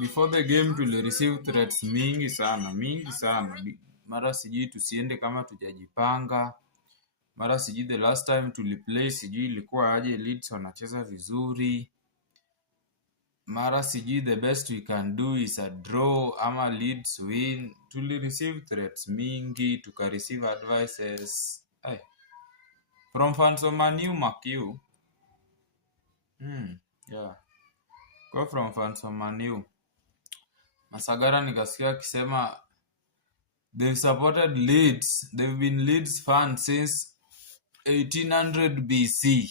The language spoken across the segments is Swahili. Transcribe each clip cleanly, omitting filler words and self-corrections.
before the game tuli receive threats mingi sana mara sijui tusiende kama tujajipanga, mara sijui the last time tuliplay sijui ilikuwa aje, Leeds wanacheza vizuri, mara sijui the best we can do is a draw ama Leeds win. Tuli receive threats mingi, tuka receive advices from fans of Man U, Makiu. Yeah. Kwa from fans of Man U. Masagara nikasikia akisema they've supported Leeds. They've been Leeds fans since 1800 BC.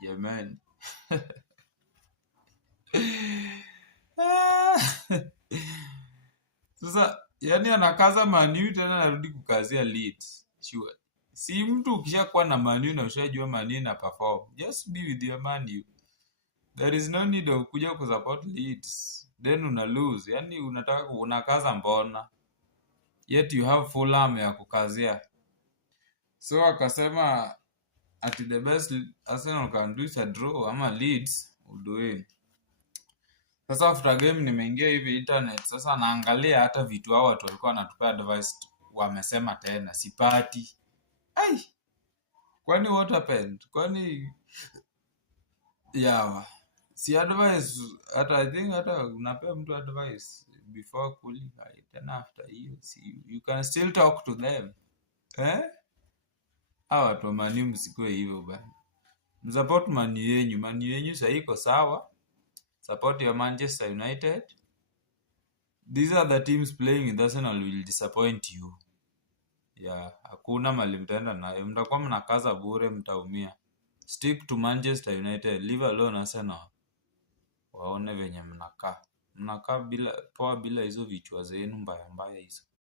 Jamani. Sasa yani anakaza Man U tena narudi kukazia Leeds. Sure. Si mtu ukishakuwa na Man U na ushajua Man U na perform, just be with your Man U. There is no need of kuja kusupport Leeds then una lose. Yani unataka unakaza mbona, yet you have Fulham ya kukazia. So akasema at the best Arsenal can do is a draw ama Leeds will do it. Sasa after game nimeingia hivi internet, sasa naangalia hata vitu hao watu walikuwa wanatupea advice wamesema tena sipati. Kwani what happened? Kwani yeah, si advice hata I think hata unapea mtu advice before qualify, then after hiyo you can still talk to them. Hawa watu wa Man U msikuwe hivyo bana. Msupport Man U sasa iko sawa. Support your Manchester United. These are the teams playing with Arsenal will disappoint you. Yeah, hakuna mali mtaenda nayo, mtakuwa mnakaza bure, mtaumia. Stick to Manchester United, leave alone Arsenal. Waone venye mnakaa bila poa, bila hizo vichwa zenu mbaya hizo.